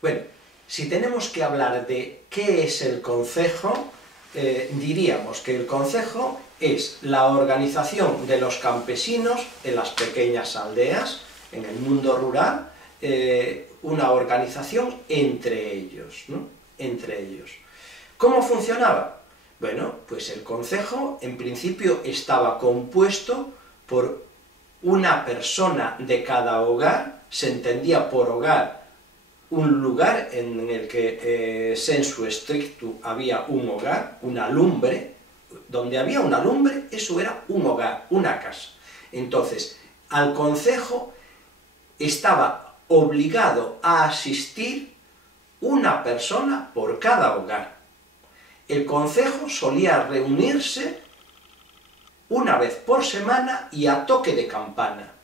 Bueno, si tenemos que hablar de qué es el concejo, diríamos que el concejo es la organización de los campesinos en las pequeñas aldeas, en el mundo rural, una organización entre ellos, ¿no? Entre ellos. ¿Cómo funcionaba? Bueno, pues el concejo en principio estaba compuesto por una persona de cada hogar, se entendía por hogar un lugar en el que sensu stricto había un hogar, una lumbre. Donde había una lumbre, eso era un hogar, una casa. Entonces, al concejo estaba obligado a asistir una persona por cada hogar. El concejo solía reunirse una vez por semana y a toque de campana.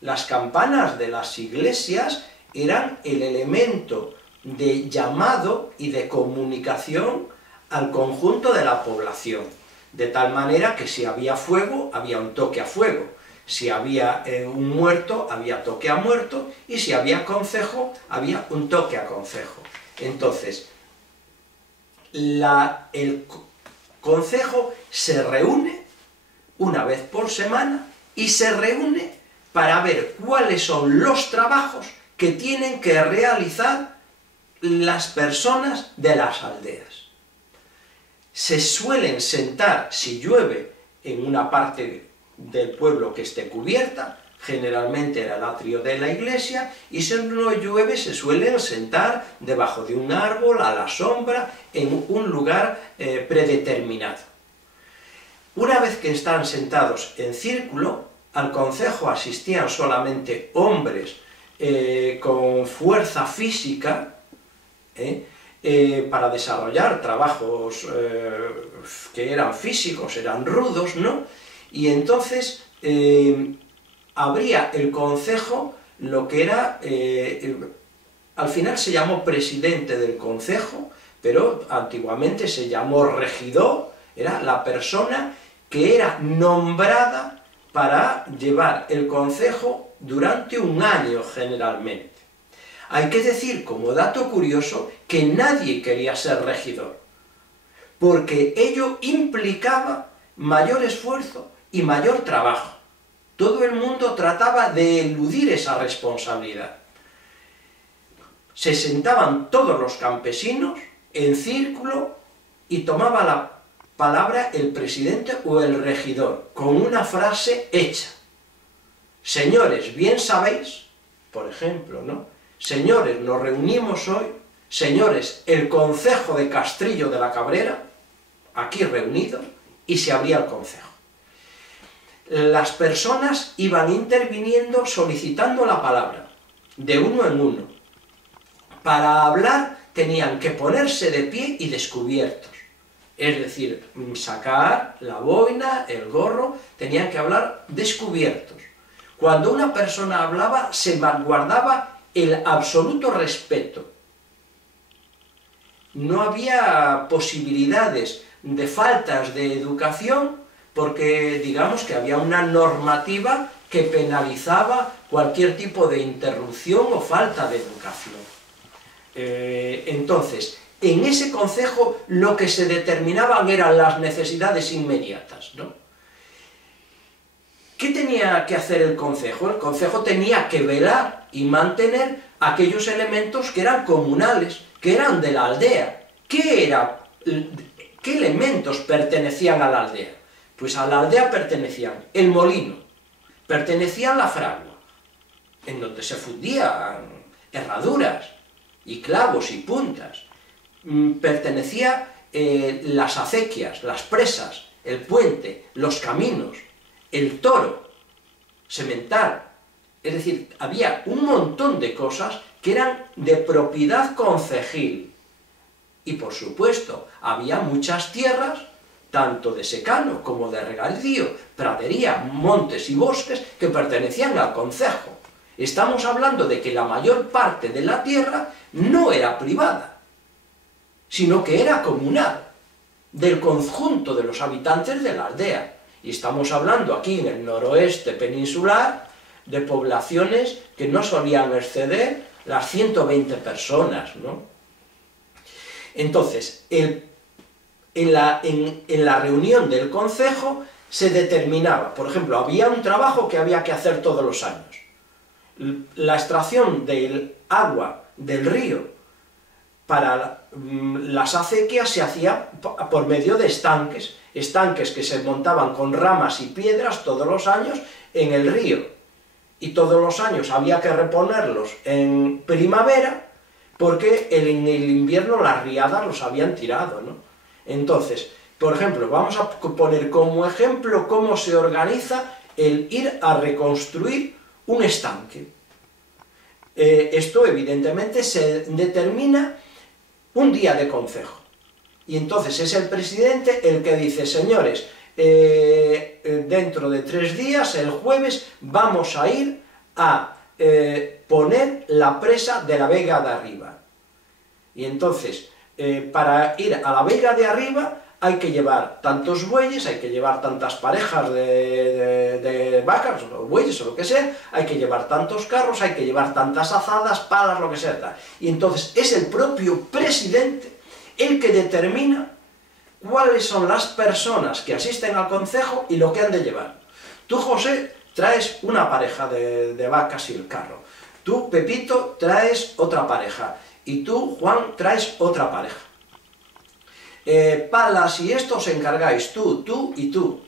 Las campanas de las iglesias eran el elemento de llamado y de comunicación al conjunto de la población, de tal manera que si había fuego, había un toque a fuego, si había un muerto, había toque a muerto, y si había concejo, había un toque a concejo. Entonces, el concejo se reúne una vez por semana y se reúne para ver cuáles son los trabajos que tienen que realizar las personas de las aldeas. Se suelen sentar, si llueve, en una parte del pueblo que esté cubierta, generalmente era el atrio de la iglesia, y si no llueve se suelen sentar debajo de un árbol, a la sombra, en un lugar predeterminado. Una vez que están sentados en círculo, al concejo asistían solamente hombres con fuerza física, para desarrollar trabajos que eran físicos, eran rudos, ¿no? Y entonces habría el concejo lo que era, al final se llamó presidente del concejo, pero antiguamente se llamó regidor, era la persona que era nombrada para llevar el concejo durante un año generalmente. Hay que decir, como dato curioso, que nadie quería ser regidor, porque ello implicaba mayor esfuerzo y mayor trabajo. Todo el mundo trataba de eludir esa responsabilidad. Se sentaban todos los campesinos en círculo y tomaba la palabra el presidente o el regidor, con una frase hecha. Señores, bien sabéis, por ejemplo, ¿no? Señores, nos reunimos hoy, señores, el concejo de Castrillo de la Cabrera, aquí reunidos, y se abría el concejo. Las personas iban interviniendo solicitando la palabra, de uno en uno. Para hablar tenían que ponerse de pie y descubiertos, es decir, sacar la boina, el gorro, tenían que hablar descubiertos. Cuando una persona hablaba, se guardaba el absoluto respeto. No había posibilidades de faltas de educación, porque digamos que había una normativa que penalizaba cualquier tipo de interrupción o falta de educación. Entonces, en ese concejo lo que se determinaban eran las necesidades inmediatas, ¿no? ¿Qué tenía que hacer el concejo? El concejo tenía que velar y mantener aquellos elementos que eran comunales, que eran de la aldea. ¿Qué elementos pertenecían a la aldea? Pues a la aldea pertenecían el molino, pertenecían la fragua, en donde se fundían herraduras y clavos y puntas, pertenecía las acequias, las presas, el puente, los caminos, el toro, semental. Es decir, había un montón de cosas que eran de propiedad concejil. Y por supuesto, había muchas tierras, tanto de secano como de regadío, pradería, montes y bosques, que pertenecían al concejo. Estamos hablando de que la mayor parte de la tierra no era privada, sino que era comunal, del conjunto de los habitantes de la aldea. Y estamos hablando aquí en el noroeste peninsular de poblaciones que no solían exceder las 120 personas, ¿no? Entonces, en la reunión del concejo se determinaba, por ejemplo, había un trabajo que había que hacer todos los años. La extracción del agua del río para las acequias se hacía por medio de estanques que se montaban con ramas y piedras todos los años en el río, y todos los años había que reponerlos en primavera, porque en el invierno las riadas los habían tirado, ¿no? Entonces, por ejemplo, vamos a poner como ejemplo cómo se organiza el ir a reconstruir un estanque. Esto evidentemente se determina un día de concejo, y entonces es el presidente el que dice: señores, dentro de 3 días, el jueves, vamos a ir a poner la presa de la Vega de Arriba. Y entonces, para ir a la Vega de Arriba hay que llevar tantos bueyes, hay que llevar tantas parejas de vacas o bueyes o lo que sea, hay que llevar tantos carros, hay que llevar tantas azadas, palas, lo que sea, tal. Y entonces es el propio presidente el que determina cuáles son las personas que asisten al concejo y lo que han de llevar. Tú, José, traes una pareja de vacas y el carro. Tú, Pepito, traes otra pareja. Y tú, Juan, traes otra pareja. Palas y esto os encargáis tú y tú.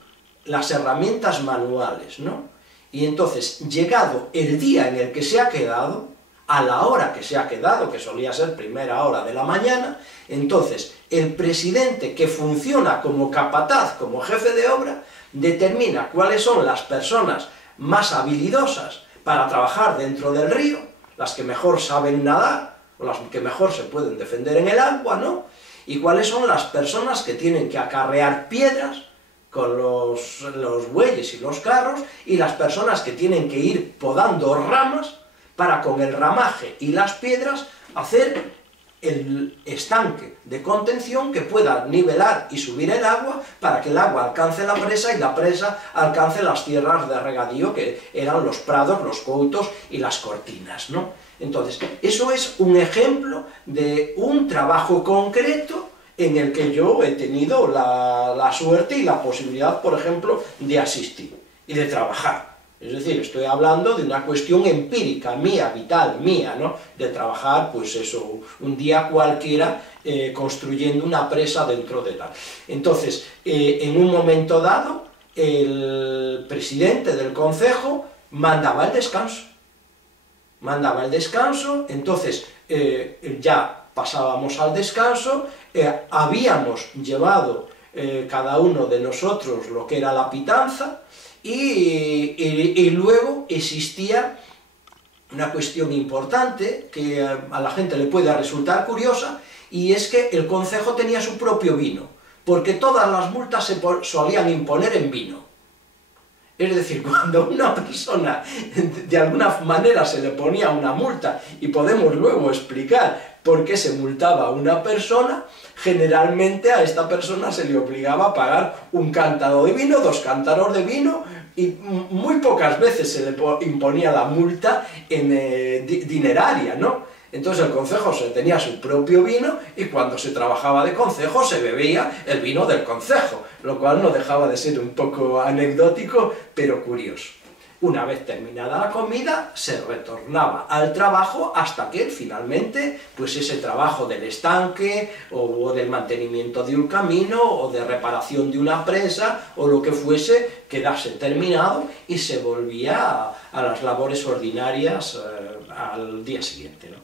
Las herramientas manuales, ¿no? Y entonces, llegado el día en el que se ha quedado, a la hora que se ha quedado, que solía ser primera hora de la mañana, entonces el presidente, que funciona como capataz, como jefe de obra, determina cuáles son las personas más habilidosas para trabajar dentro del río, las que mejor saben nadar, o las que mejor se pueden defender en el agua, ¿no? Y cuáles son las personas que tienen que acarrear piedras con los bueyes y los carros, y las personas que tienen que ir podando ramas para, con el ramaje y las piedras, hacer el estanque de contención que pueda nivelar y subir el agua para que el agua alcance la presa y la presa alcance las tierras de regadío, que eran los prados, los coutos y las cortinas, ¿no? Entonces, eso es un ejemplo de un trabajo concreto en el que yo he tenido la suerte y la posibilidad, por ejemplo, de asistir y de trabajar. Es decir, estoy hablando de una cuestión empírica, mía, vital, mía, ¿no? De trabajar, pues eso, un día cualquiera, construyendo una presa dentro de tal. Entonces, en un momento dado, el presidente del concejo mandaba el descanso. Entonces ya pasábamos al descanso, habíamos llevado cada uno de nosotros lo que era la pitanza, y luego existía una cuestión importante que a la gente le puede resultar curiosa, y es que el concejo tenía su propio vino, porque todas las multas se solían imponer en vino. Es decir, cuando a una persona de alguna manera se le ponía una multa, y podemos luego explicar por qué se multaba a una persona, generalmente a esta persona se le obligaba a pagar un cántaro de vino, 2 cántaros de vino, y muy pocas veces se le imponía la multa dineraria, ¿no? Entonces el concejo tenía su propio vino, y cuando se trabajaba de concejo se bebía el vino del concejo, lo cual no dejaba de ser un poco anecdótico, pero curioso. Una vez terminada la comida, se retornaba al trabajo hasta que finalmente, pues ese trabajo del estanque, o del mantenimiento de un camino, o de reparación de una presa, o lo que fuese, quedase terminado y se volvía a las labores ordinarias al día siguiente, ¿no?